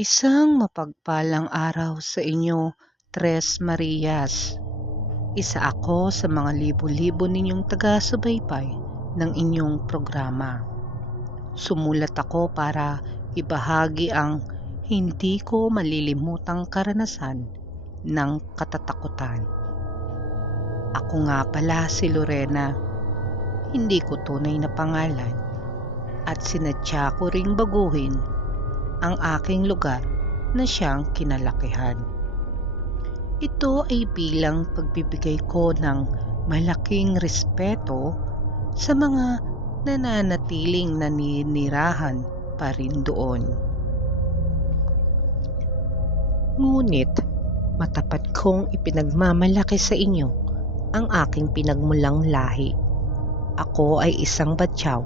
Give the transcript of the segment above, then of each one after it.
Isang mapagpalang araw sa inyo, Tres Marias. Isa ako sa mga libo-libo ninyong taga-subaybay ng inyong programa. Sumulat ako para ibahagi ang hindi ko malilimutang karanasan ng katatakutan. Ako nga pala si Lorena, hindi ko tunay na pangalan, at sinadya ko ring baguhin ang aking lugar na siyang kinalakihan. Ito ay bilang pagbibigay ko ng malaking respeto sa mga nananatiling naninirahan pa rin doon. Ngunit matapat kong ipinagmamalaki sa inyo ang aking pinagmulang lahi. Ako ay isang Batyaw,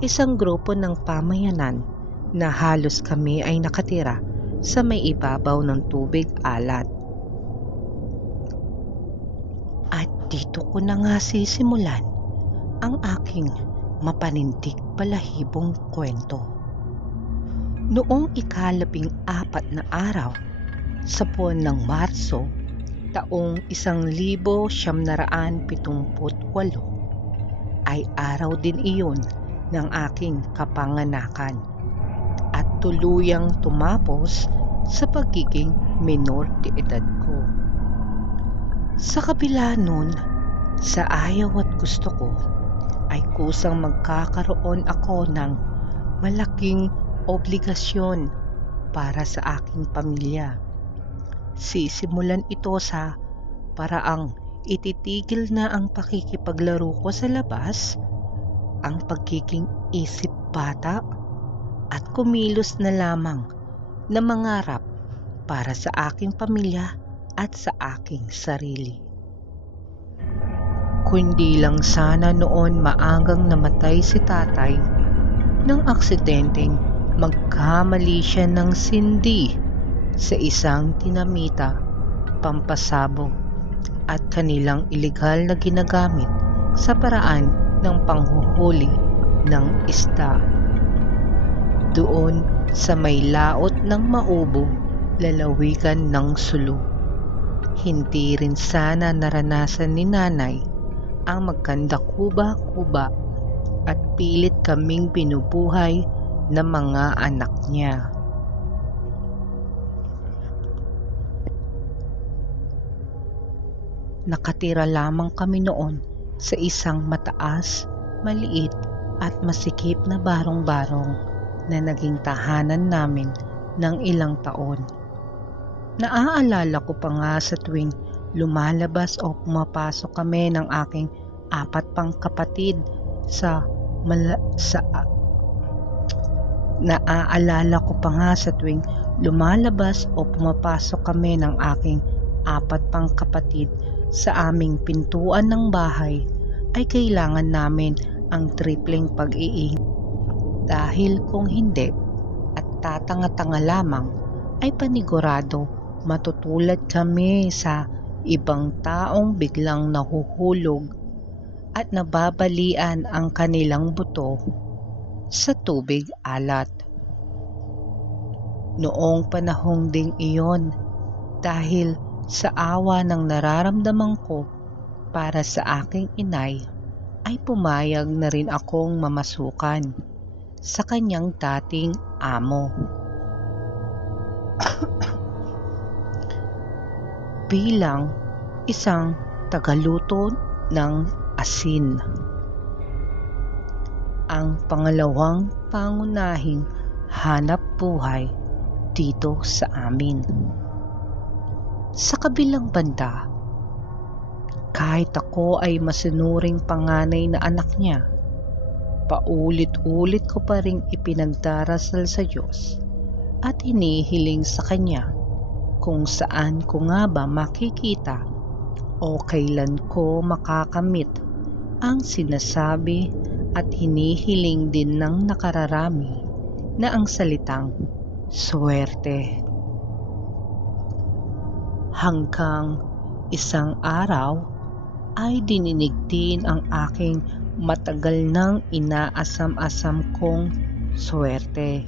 isang grupo ng pamayanan na halos kami ay nakatira sa may ibabaw ng tubig alat. At dito ko na nga sisimulan ang aking mapanindig balahibong kwento. Noong ika-14 na araw sa buwan ng Marso, taong 1978, ay araw din iyon ng aking kapanganakan at tuluyang tumapos sa pagiging minor de edad ko. Sa kabila nun, sa ayaw at gusto ko, ay kusang magkakaroon ako ng malaking obligasyon para sa aking pamilya. Sisimulan ito sa paraang ititigil na ang pakikipaglaro ko sa labas, ang pagiging isip bata, at kumilos na lamang na mangarap para sa aking pamilya at sa aking sarili. Kundi lang sana noon maagang namatay si tatay nang aksidenteng magkamali siya ng sindi sa isang dinamita, pampasabog at kanilang ilegal na ginagamit sa paraan ng panghuhuli ng isda. Doon sa may laot ng Maubo, lalawigan ng Sulu. Hindi rin sana naranasan ni nanay ang magkanda kuba-kuba at pilit kaming binubuhay ng mga anak niya. Nakatira lamang kami noon sa isang mataas, maliit at masikip na barong-barong na naging tahanan namin ng ilang taon. Naaalala ko pa nga sa tuwing lumalabas o pumapasok kami ng aking 4 pang kapatid Naaalala ko pa nga sa tuwing lumalabas o pumapasok kami ng aking 4 pang kapatid sa aming pintuan ng bahay, ay kailangan namin ang tripleng pag-iingat. Dahil kung hindi at tatanga-tanga lamang, ay panigurado matutulad kami sa ibang taong biglang nahuhulog at nababalian ang kanilang buto sa tubig alat. Noong panahong ding iyon, dahil sa awa ng nararamdaman ko para sa aking inay, ay pumayag na rin akong mamasukan sa kanyang dating amo. Bilang isang tagaluto ng asin. Ang pangalawang pangunahing hanap buhay dito sa amin. Sa kabilang banda, kahit ako ay masunuring panganay na anak niya, paulit-ulit ko pa ring ipinagdarasal sa Diyos at hinihiling sa Kanya kung saan ko nga ba makikita o kailan ko makakamit ang sinasabi at hinihiling din ng nakararami na ang salitang swerte. Hanggang isang araw ay dininig din ang aking matagal nang inaasam-asam kong swerte.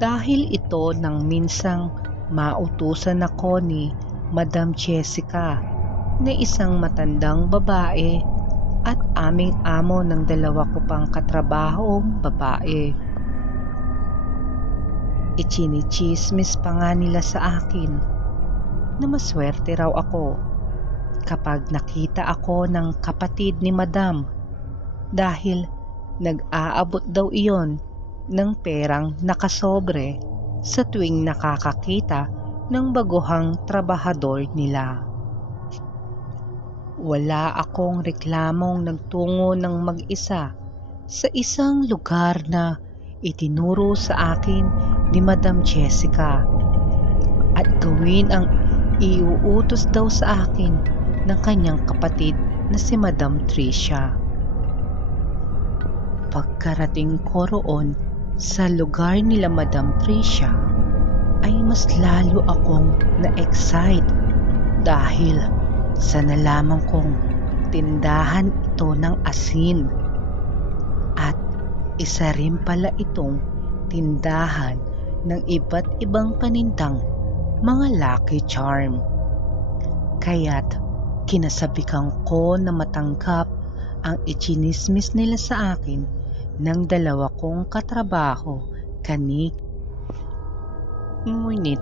Dahil ito nang minsang mautusan ako ni Madam Jessica na isang matandang babae at aming amo ng dalawa ko pang katrabahong babae. Ichinichismis pa nga nila sa akin na maswerte raw ako kapag nakita ako ng kapatid ni Madam dahil nag-aabot daw iyon ng perang nakasobre sa tuwing nakakakita ng baguhang trabahador nila. Wala akong reklamong nagtungo ng mag-isa sa isang lugar na itinuro sa akin ni Madam Jessica at gawin ang iuutos daw sa akin ng kanyang kapatid na si Madam Tricia. Pagkarating ko roon sa lugar nila Madam Tricia ay mas lalo akong na-excite dahil sa nalaman kong tindahan ito ng asin at isa rin pala itong tindahan ng iba't ibang panindang mga Lucky Charm. Kaya't kinasabikan ko na matanggap ang ichinismis nila sa akin ng dalawa kong katrabaho kanik. Ngunit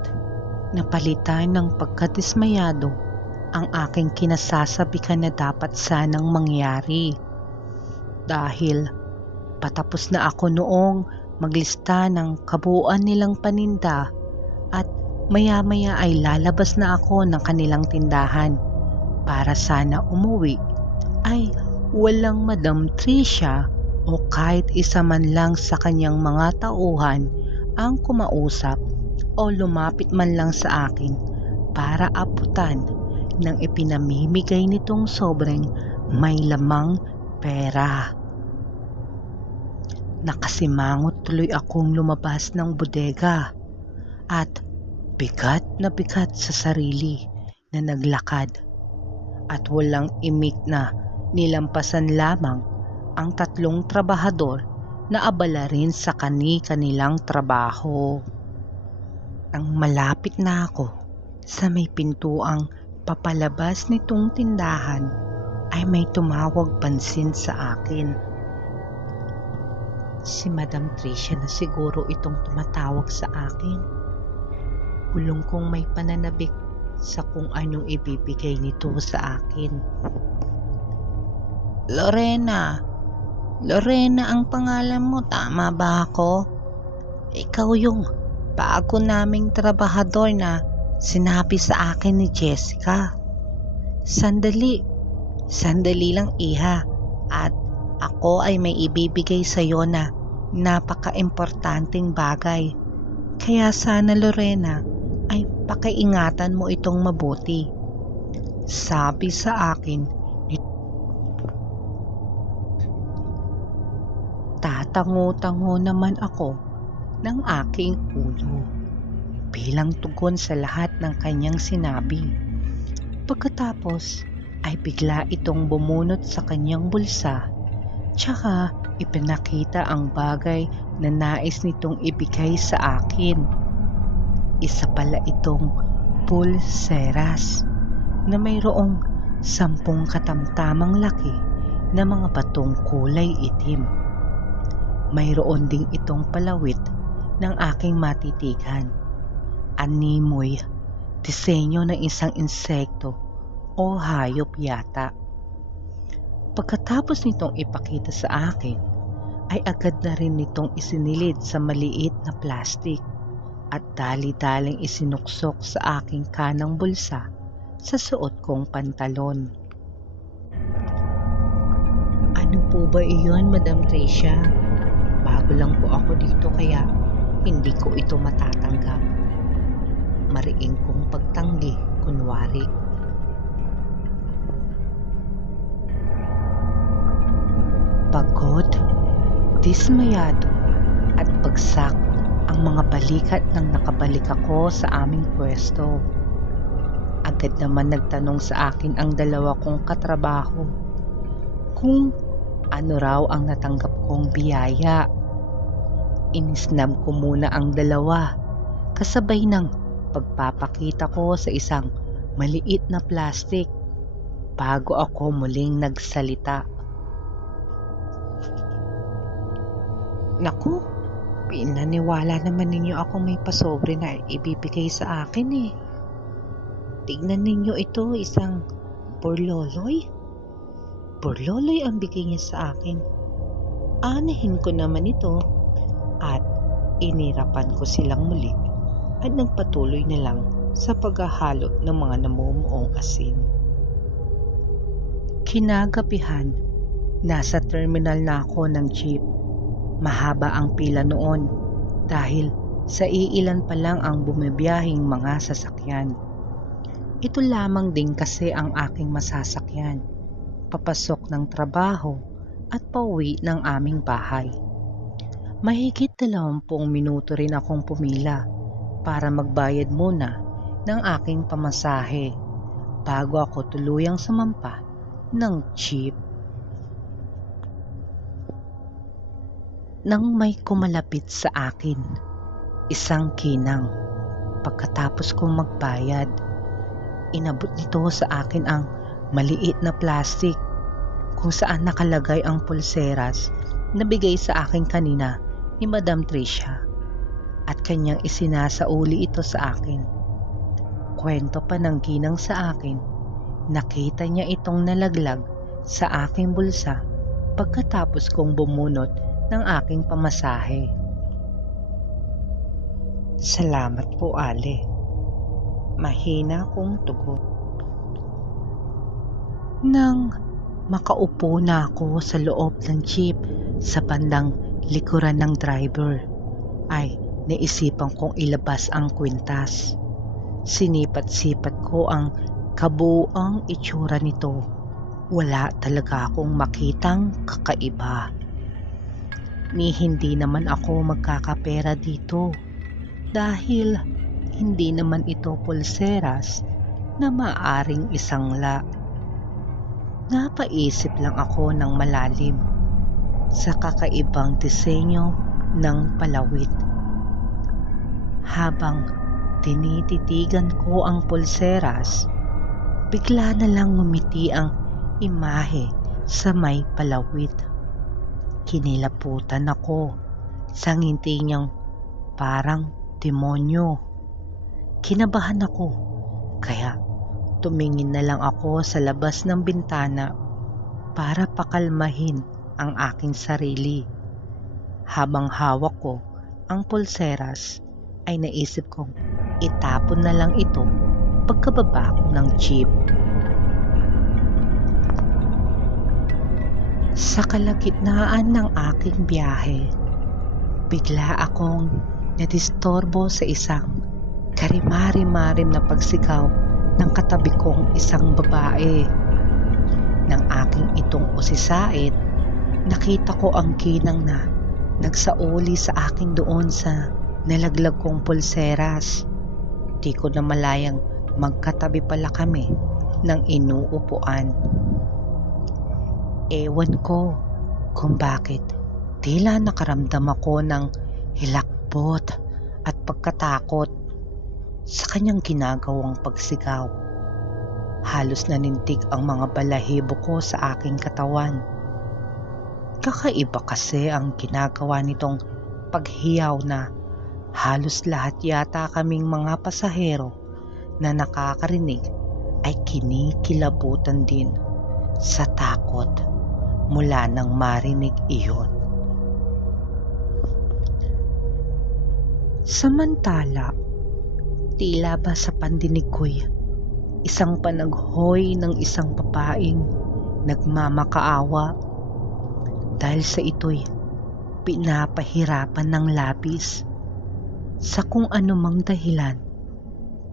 napalitan ng pagkadismayado ang aking kinasasabikan na dapat sanang mangyari dahil patapos na ako noong maglista ng kabuuan nilang paninda at maya-maya ay lalabas na ako ng kanilang tindahan para sana umuwi ay walang Madam Tricia o kahit isa man lang sa kanyang mga tauhan ang kumausap o lumapit man lang sa akin para abutan ng ipinamimigay nitong sobrang may lamang pera. Nakasimangot tuloy akong lumabas ng bodega at bigat na bigat sa sarili na naglakad at walang imik na nilampasan lamang ang tatlong trabahador na abala rin sa kani-kanilang trabaho. Nang malapit na ako sa may pintuang papalabas nitong tindahan ay may tumawag pansin sa akin. Si Madam Tricia na siguro itong tumatawag sa akin. Bulong kong may pananabik sa kung anong ibibigay nito sa akin. Lorena ang pangalan mo, tama ba ako? Ikaw yung bago naming trabahador na sinabi sa akin ni Jessica. Sandali lang iha at ako ay may ibibigay sa iyo na napaka-importanting bagay. Kaya sana Lorena ay pakiingatan mo itong mabuti. Sabi sa akin, tatango-tango naman ako ng aking ulo bilang tugon sa lahat ng kanyang sinabi. Pagkatapos ay bigla itong bumunot sa kanyang bulsa tsaka ipinakita ang bagay na nais nitong ibigay sa akin. Isa pala itong pulseras na mayroong 10 katamtamang laki na mga batong kulay itim. Mayroon ding itong palawit ng aking matitigan. Animoy, disenyo ng isang insekto o hayop yata. Pagkatapos nitong ipakita sa akin, ay agad na rin nitong isinilid sa maliit na plastik at dali-daling isinuksok sa aking kanang bulsa sa suot kong pantalon. Ano po ba iyon, Madam Tricia? Bago lang po ako dito kaya hindi ko ito matatanggap. Mariing kong pagtanggi, kunwari. Pagod, dismayado at bagsak ang mga balikat nang nakabalik ako sa aming pwesto. Agad naman nagtanong sa akin ang dalawa kong katrabaho kung ano raw ang natanggap kong biyaya. Inisnab ko muna ang dalawa, kasabay ng pagpapakita ko sa isang maliit na plastic bago ako muling nagsalita. Naku, pinaniwala naman ninyo ako may pasobre na ibibigay sa akin eh. Tignan ninyo ito, isang burloloy. Burloloy ang bigay niya sa akin. Anahin ko naman ito at inirapan ko silang muli at nagpatuloy na lang sa paghahalo ng mga namumuong asin. Kinagabihan, nasa terminal na ako ng jeep. Mahaba ang pila noon dahil sa iilan pa lang ang bumibiyahing mga sasakyan. Ito lamang din kasi ang aking masasakyan, papasok ng trabaho at pauwi ng aming bahay. Mahigit 20 minuto rin akong pumila para magbayad muna ng aking pamasahe bago ako tuluyang sumampa ng jeep. Nang may kumalapit sa akin, isang ginang, pagkatapos kong magbayad, inabot nito sa akin ang maliit na plastic kung saan nakalagay ang pulseras na bigay sa akin kanina ni Madam Tricia at kanyang isinasauli ito sa akin. Kwento pa ng ginang sa akin, nakita niya itong nalaglag sa aking bulsa pagkatapos kong bumunot ng aking pamasahe. Salamat po, Ale. Mahina kong tugon. Nang makaupo na ako sa loob ng jeep sa bandang likuran ng driver, ay naisipan kong ilabas ang kwintas. Sinipat-sipat ko ang kabuuang itsura nito. Wala talaga akong makitang kakaiba. Ni hindi naman ako magkakapera dito dahil hindi naman ito pulseras na maaring isangla. Napaisip lang ako ng malalim sa kakaibang disenyo ng palawit. Habang tinititigan ko ang pulseras, bigla na lang ngumiti ang imahe sa may palawit. Kinilaputan ako sa ngiti niyang parang demonyo. Kinabahan ako, kaya tumingin na lang ako sa labas ng bintana para pakalmahin ang aking sarili. Habang hawak ko ang pulseras, ay naisip kong itapon na lang ito pagkababa ko ng jeep. Sa kalagitnaan ng aking biyahe, bigla akong nadistorbo sa isang karimari-marim na pagsigaw ng katabi kong isang babae. Nang aking itong usisain, nakita ko ang ginang na nagsauli sa akin doon sa nalaglag kong pulseras. Di ko na malayang magkatabi pala kami ng inuupuan. Ewan ko kung bakit tila nakaramdam ako ng hilakbot at pagkatakot sa kanyang ginagawang pagsigaw. Halos nanintig ang mga balahibo ko sa aking katawan. Kakaiba kasi ang ginagawa nitong paghiyaw na halos lahat yata kaming mga pasahero na nakakarinig ay kinikilabutan din sa takot mula nang marinig iyon. Samantala, tila ba sa pandinig ko'y isang panaghoy ng isang babaeng nagmamakaawa dahil sa ito'y pinapahirapan ng labis sa kung anumang dahilan.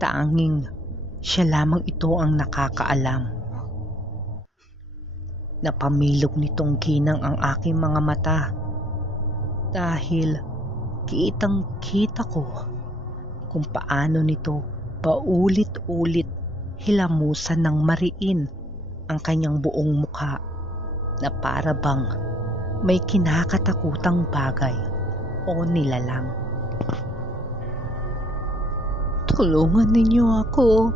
Tanging siya lamang ito ang nakakaalam. Napamilog nitong ginang ang aking mga mata dahil kitang-kita ko kung paano nito paulit-ulit hilamusan ng mariin ang kanyang buong mukha na para bang may kinakatakutang bagay o nilalang. Tulungan ninyo ako.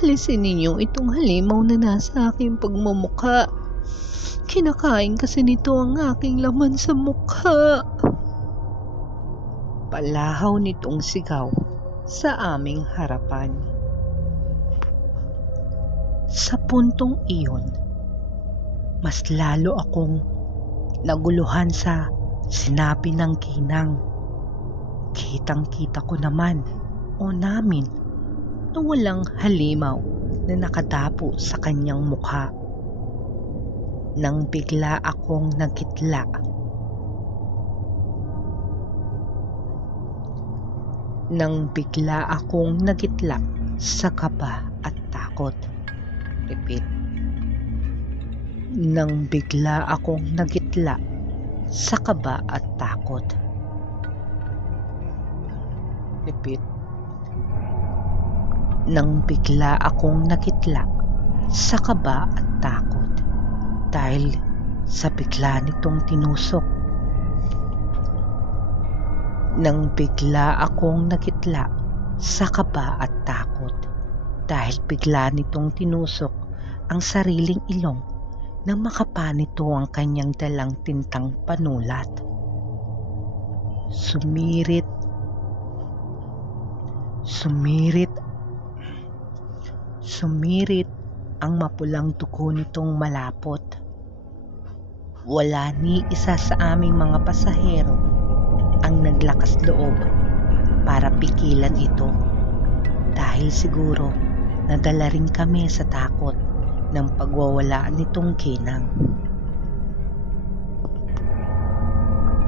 Alisin ninyo itong halimaw na nasa aking pagmumukha. Kinakain kasi nito ang aking laman sa mukha. Palahaw nitong sigaw sa aming harapan. Sa puntong iyon, mas lalo akong naguluhan sa sinabi ng ginang. Kitang-kita ko naman o namin na walang halimaw na nakadapo sa kanyang mukha. Nang bigla akong nagitla. Sa kaba at takot. Repeat. Nang bigla akong nagitla sa kaba at takot. Repeat. Nang bigla akong nagitla sa kaba at takot dahil sa bigla nitong tinusok. Nang bigla akong nagitla sa kaba at takot dahil bigla nitong tinusok ang sariling ilong nang makapanito ang kanyang dalang tintang panulat. Sumirit ang mapulang dugo nitong malapot. Wala ni isa sa aming mga pasahero ang naglakas loob para pigilan ito dahil siguro nadala rin kami sa takot ng pagwawala nitong ginang.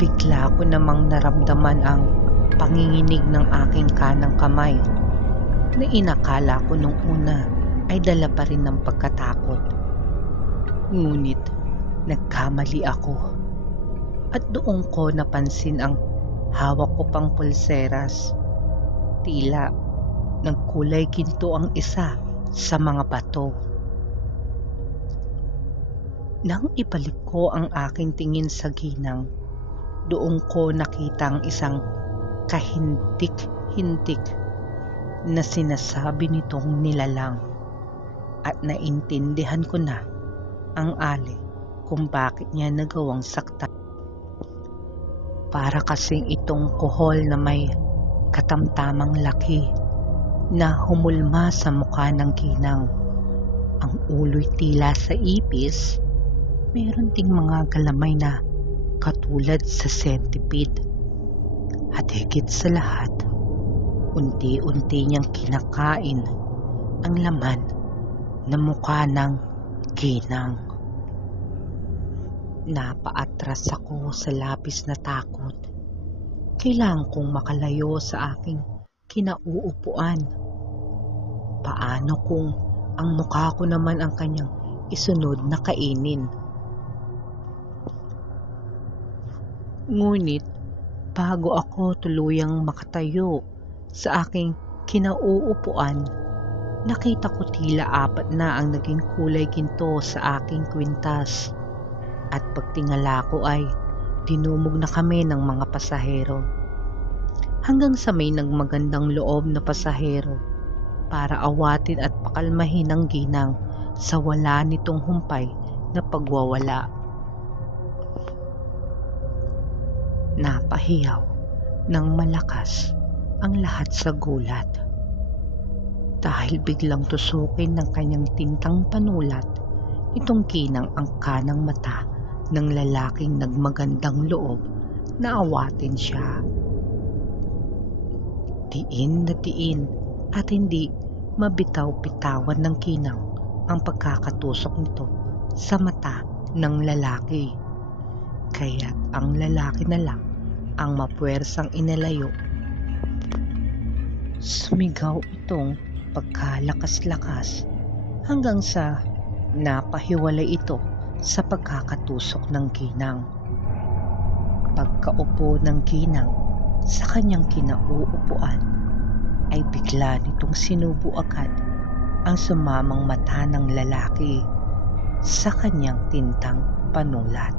Bigla ko namang naramdaman ang panginginig ng aking kanang kamay na inakala ko nung una ay dala pa rin ng pagkatakot. Ngunit nagkamali ako at doon ko napansin ang hawak ko pang pulseras. Tila nagkulay ginto ang isa sa mga bato. Nang ibalik ko ang aking tingin sa ginang, doon ko nakita ang isang kahindik-hindik na sinasabi nitong nilalang at naintindihan ko na ang ali kung bakit niya nagawang saktan. Para kasing itong kuhol na may katamtamang laki na humulma sa mukha ng ginang. Ang ulo'y tila sa ipis, meron ding mga galamay na katulad sa centipede. At higit sa lahat, unti-unti niyang kinakain ang laman na mukha ng ginang. Napaatras ako sa labis na takot. Kailangan kong makalayo sa aking kinauupuan. Paano kung ang mukha ko naman ang kanyang isunod na kainin? Ngunit bago ako tuluyang makatayo sa aking kinauupuan, nakita ko tila 4 na ang naging kulay ginto sa aking kwintas. At pagtingala ko ay dinumog na kami ng mga pasahero. Hanggang sa may nagmagandang loob na pasahero para awatin at pakalmahin ang ginang sa wala nitong humpay na pagwawala. Napahiyaw ng malakas ang lahat sa gulat dahil biglang tusukin ng kanyang tintang panulat itong ginang ang kanang mata ng lalaking nagmagandang loob na awatin siya. Diin na diin at hindi mabitaw-bitawan ng ginang ang pagkakatusok nito sa mata ng lalaki. Kaya't ang lalaki na lang ang mapuwersang inalayo. Sumigaw itong pagkalakas-lakas hanggang sa napahiwalay ito sa pagkakatusok ng ginang. Pagkaupo ng ginang sa kanyang kinauupuan ay bigla nitong sinubo agad ang sumamang mata ng lalaki sa kanyang tintang panulat.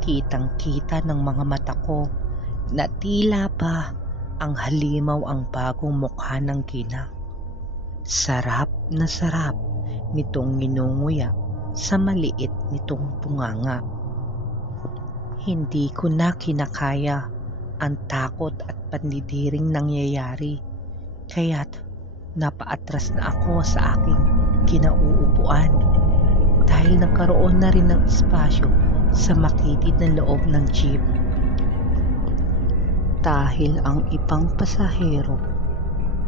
Kitang-kita ng mga mata ko na tila ba ang halimaw ang bagong mukha ng Ginang. Sarap na sarap nitong nginunguya sa maliit nitong bunganga. Hindi ko na kinakaya ang takot at pandidiring nangyayari, kaya't napaatras na ako sa aking kinauupuan dahil nagkaroon na rin ng espasyo sa makitid na loob ng jeep. Dahil ang ibang pasahero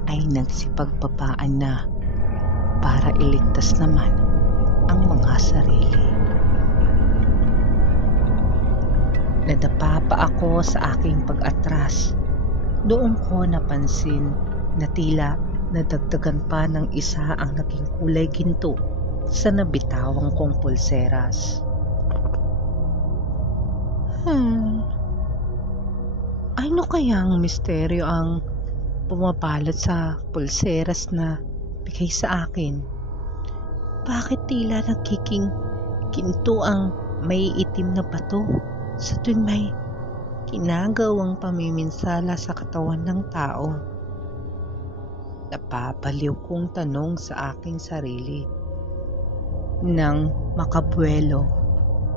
ay nagsipagpapaan na para iligtas naman ang mga sarili. Nadapa pa ako sa aking pag-atras. Doon ko napansin na tila nadagdagan pa ng isa ang naging kulay ginto sa nabitawang kong pulseras. Ano kayang misteryo ang pumabalot sa pulseras na bigay sa akin? Bakit tila nagkiking ginto ang may itim na bato sa tuwing may ginagawang pamiminsala sa katawan ng tao? Napapaliw kong tanong sa aking sarili. Nang makabuelo,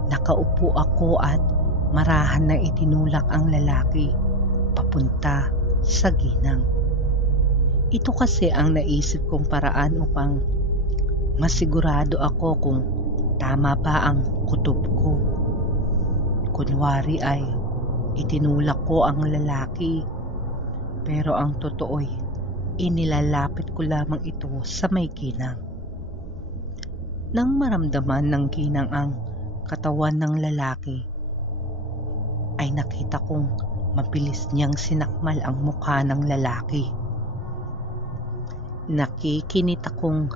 nakaupo ako at marahan na itinulak ang lalaki papunta sa Ginang. Ito kasi ang naisip kong paraan upang masigurado ako kung tama ba ang kutob ko. Kunwari ay itinulak ko ang lalaki, pero ang totoo'y inilalapit ko lamang ito sa may Ginang. Nang maramdaman ng Ginang ang katawan ng lalaki, ay nakita kong mabilis niyang sinakmal ang mukha ng lalaki. Nakikinita kong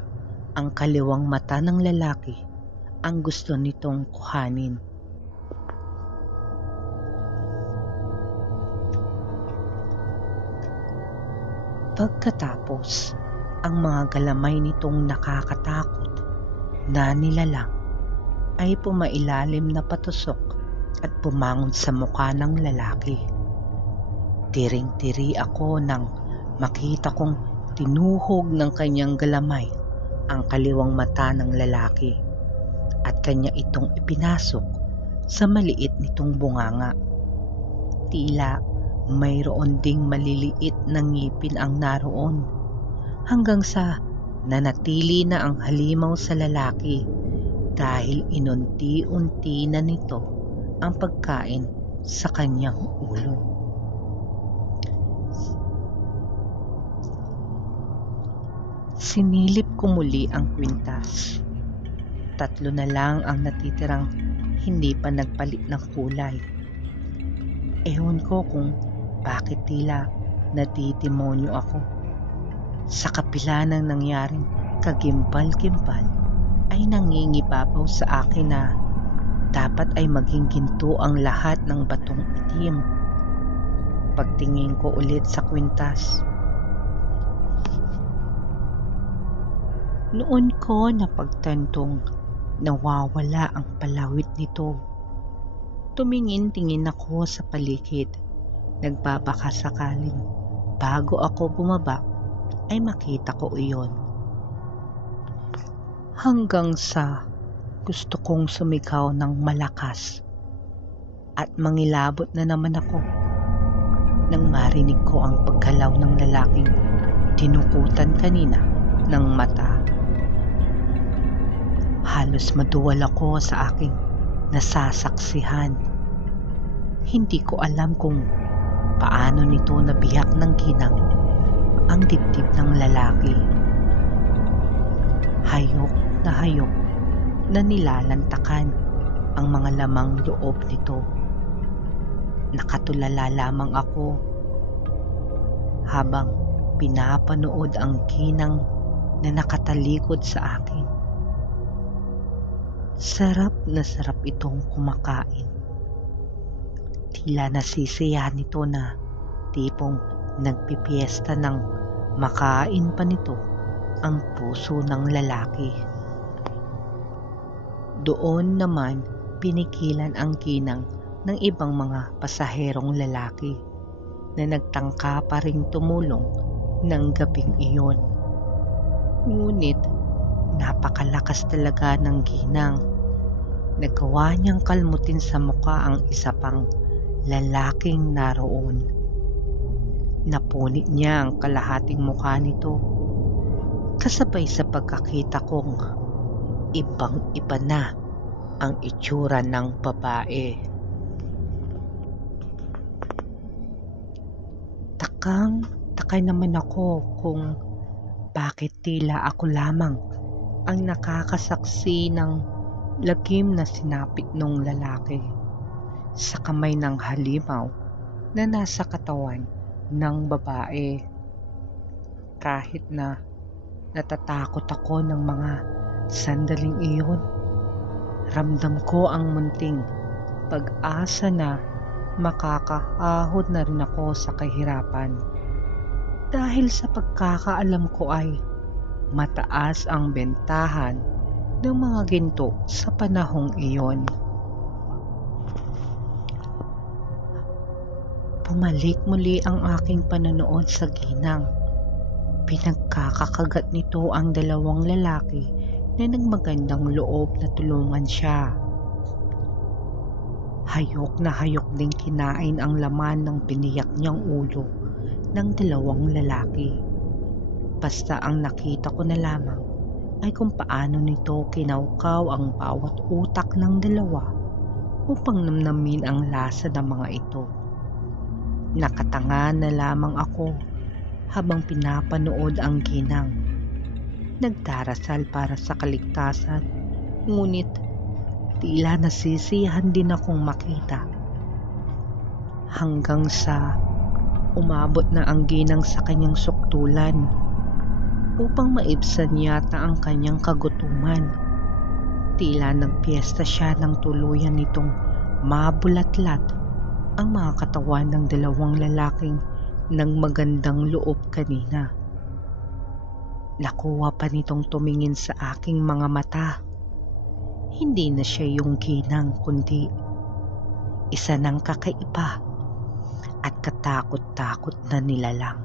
ang kaliwang mata ng lalaki ang gusto nitong kuhanin. Pagkatapos, ang mga galamay nitong nakakatakot na nilalang ay pumailalim na patusok at pumangon sa mukha ng lalaki. Tiring-tiri ako nang makita kong tinuhog ng kanyang galamay ang kaliwang mata ng lalaki at kanya itong ipinasok sa maliit nitong bunganga. Tila mayroon ding maliliit na ngipin ang naroon hanggang sa nanatili na ang halimaw sa lalaki dahil inunti-unti na nito ang pagkain sa kanyang ulo. Sinilip ko muli ang kwintas. 3 na lang ang natitirang hindi pa nagpalit ng kulay. Ewan ko kung bakit tila natidemonyo ako. Sa kapila ng nangyaring kagimbal-gimbal ay nangingibabaw sa akin na dapat ay maging ginto ang lahat ng batong itim. Pagtingin ko ulit sa kwintas, noon ko napagtantong nawawala ang palawit nito. Tumingin-tingin ako sa paligid, nagbabaka sakaling bago ako bumaba ay makita ko iyon. Hanggang sa gusto kong sumigaw ng malakas at mangilabot na naman ako nang marinig ko ang paggalaw ng lalaking tinukutan kanina ng mata. Halos maduwal ako sa aking nasasaksihan. Hindi ko alam kung paano nito nabiyak ng Ginang ang dibdib ng lalaki. Hayok na nilalantakan ang mga lamang loob nito. Nakatulala lamang ako habang pinapanood ang Ginang na nakatalikod sa akin. Sarap na sarap itong kumakain. Tila nasisiyahan nito na tipong nagpipiesta ng makain pa nito ang puso ng lalaki. Doon naman pinigilan ang Ginang ng ibang mga pasaherong lalaki na nagtangka pa ring tumulong ng gabing iyon. Ngunit napakalakas talaga ng ginang. Nagawa niyang kalmutin sa muka ang isa pang lalaking naroon. Napunit niya ang kalahating mukha nito, kasabay sa pagkakita kong ibang-iba na ang itsura ng babae. Takay naman ako kung bakit tila ako lamang ang nakakasaksi ng lagim na sinapit ng lalaki sa kamay ng halimaw na nasa katawan ng babae. Kahit na natatakot ako ng mga sandaling iyon, ramdam ko ang munting pag-asa na makakaahod na rin ako sa kahirapan. Dahil sa pagkakaalam ko ay mataas ang bentahan ng mga ginto sa panahong iyon. Bumalik muli ang aking panonood sa ginang. Pinagkakakagat nito ang dalawang lalaki na nagmagandang loob na tulungan siya. Hayok na hayok ding kinain ang laman ng biniyak niyang ulo ng dalawang lalaki. Basta ang nakita ko na lamang ay kung paano nito kinaukaw ang bawat utak ng dalawa upang namnamin ang lasa ng mga ito. Nakatanga na lamang ako habang pinapanood ang ginang. Nagdarasal para sa kaligtasan, ngunit tila nasisiyahan din akong makita. Hanggang sa umabot na ang ginang sa kanyang suktulan upang maibsan yata ang kanyang kagutuman. Tila nagpiesta siya ng tuluyan nitong mabulatlat ang mga katawan ng dalawang lalaking ng magandang loob kanina. Nakuha pa nitong tumingin sa aking mga mata. Hindi na siya yung ginang kundi isa ng kakaiba at katakot-takot na nilalang.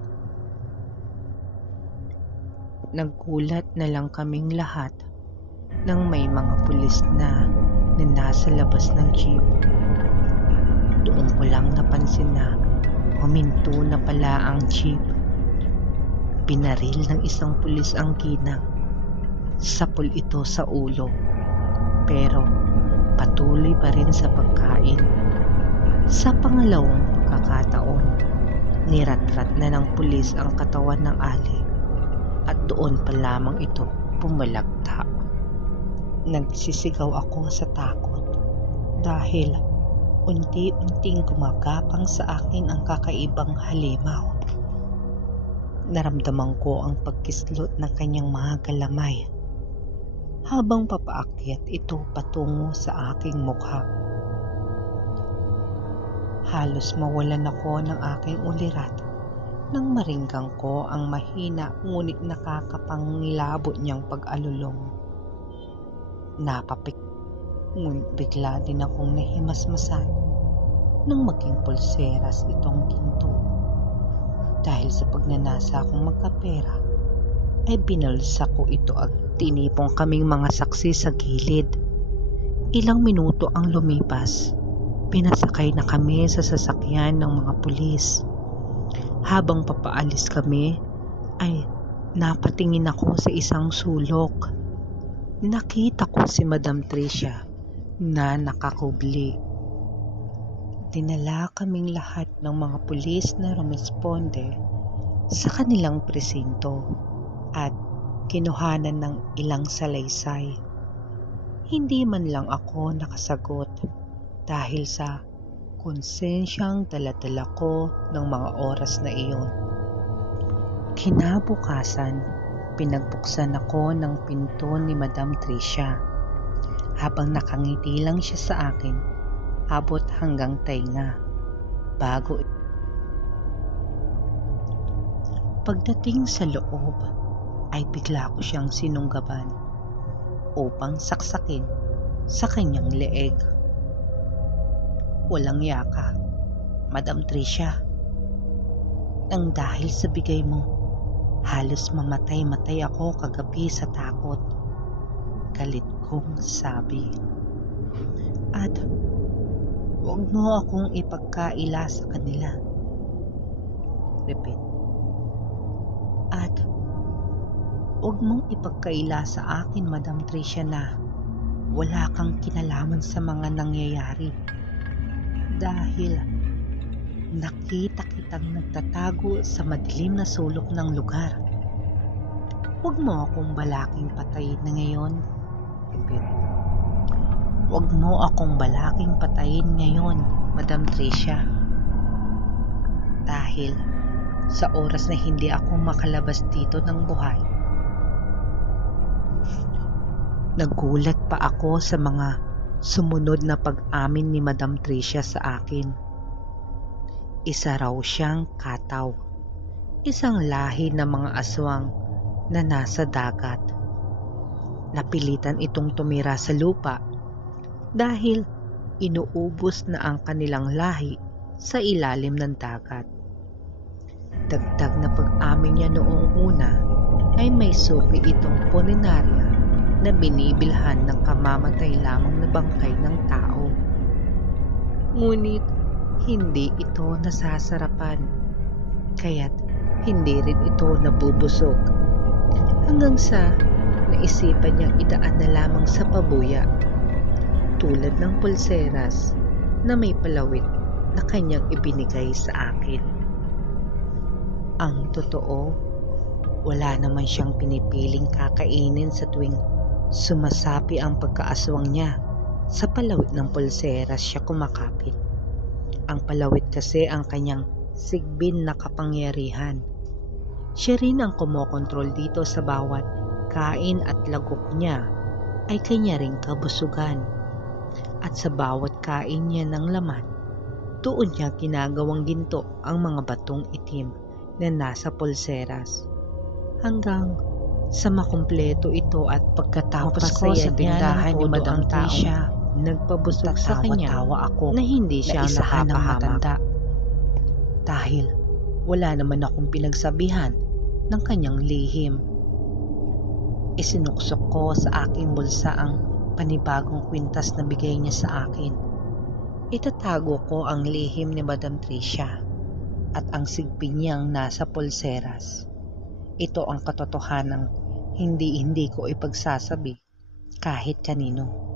Naggulat na lang kaming lahat nang may mga pulis na nasa labas ng jeep. Doon ko lang napansin na huminto na pala ang jeep. Binaril ng isang pulis ang ginang. Sapul ito sa ulo, pero patuloy pa rin sa pagkain. Sa pangalawang pagkakataon, niratrat na ng pulis ang katawan ng ali at doon pa lamang ito pumalagta. Nagsisigaw ako sa takot dahil unti-unting gumagapang sa akin ang kakaibang halimaw. Naramdaman ko ang pagkislot ng kanyang mga galamay habang papaakyat ito patungo sa aking mukha. Halos mawalan ako ng aking ulirat nang maringgang ko ang mahina ngunit nakakapangilabot niyang pag-alulong. Napapik, ngunit bigla din akong nahimasmasan nang maging pulseras itong ginto. Dahil sa pagnanasa akong magkapera, ay binalsa ko ito at tinipong kaming mga saksi sa gilid. Ilang minuto ang lumipas, pinasakay na kami sa sasakyan ng mga pulis. Habang papaalis kami, ay napatingin ako sa isang sulok. Nakita ko si Madam Tricia na nakakubli. Dinala kaming lahat ng mga pulis na rumesponde sa kanilang presinto at kinuhanan ng ilang salaysay. Hindi man lang ako nakasagot dahil sa konsensyang dala-dala ko ng mga oras na iyon. Kinabukasan, pinagbuksan ako ng pinto ni Madam Tricia. Habang nakangiti lang siya sa akin, abot hanggang tainga. Pagdating sa loob, ay bigla ko siyang sinunggaban upang saksakin sa kanyang leeg. Walang yaka, Madam Tricia. Nang dahil sa bigay mo, halos mamatay-matay ako kagabi sa takot. Galit kong sabi. At huwag mo akong ipagkaila sa kanila. Repeat. At huwag mong ipagkaila sa akin, Madam Tricia, na wala kang kinalaman sa mga nangyayari. Dahil nakita kitang nagtatago sa madilim na sulok ng lugar. Huwag mo akong balaking patayin na ngayon. Repeat. Huwag mo akong balaking patayin ngayon, Madam Tricia. Dahil sa oras na hindi ako makalabas dito ng buhay, nagulat pa ako sa mga sumunod na pag-amin ni Madam Tricia sa akin. Isa raw siyang kataw, isang lahi ng mga aswang na nasa dagat. Napilitan itong tumira sa lupa dahil inuubos na ang kanilang lahi sa ilalim ng dagat. Dagdag na pag-amin niya noong una ay may suki itong punerarya na binibilhan ng kamamatay lamang na bangkay ng tao. Ngunit hindi ito nasasarapan, kaya't hindi rin ito nabubusog. Hanggang sa naisipan niyang idaan na lamang sa pabuya, tulad ng pulseras na may palawit na kanyang ibinigay sa akin. Ang totoo, wala naman siyang pinipiling kakainin sa tuwing sumasapi ang pagkaaswang niya. Sa palawit ng pulseras siya kumakapit. Ang palawit kasi ang kanyang sigbin na kapangyarihan. Siya rin ang kumokontrol dito sa bawat kain at lagok niya ay kanya ring kabusugan. At sa bawat kain niya ng laman, doon niya ginagawang ginto ang mga batong itim na nasa pulseras. Hanggang sa makumpleto ito at pagkatapos ko sa tindahan ni Madam Tricia, nagpabusog sa kanya ako na hindi siya nakapahamak. Dahil wala naman akong pinagsabihan ng kanyang lihim. Isinuksok ko sa aking bulsa ang panibagong kwintas na bigay niya sa akin. Itatago ko ang lihim ni Madam Tricia at ang sigpin niyang nasa pulseras. Ito ang katotohanang hindi ko ipagsasabi kahit kanino.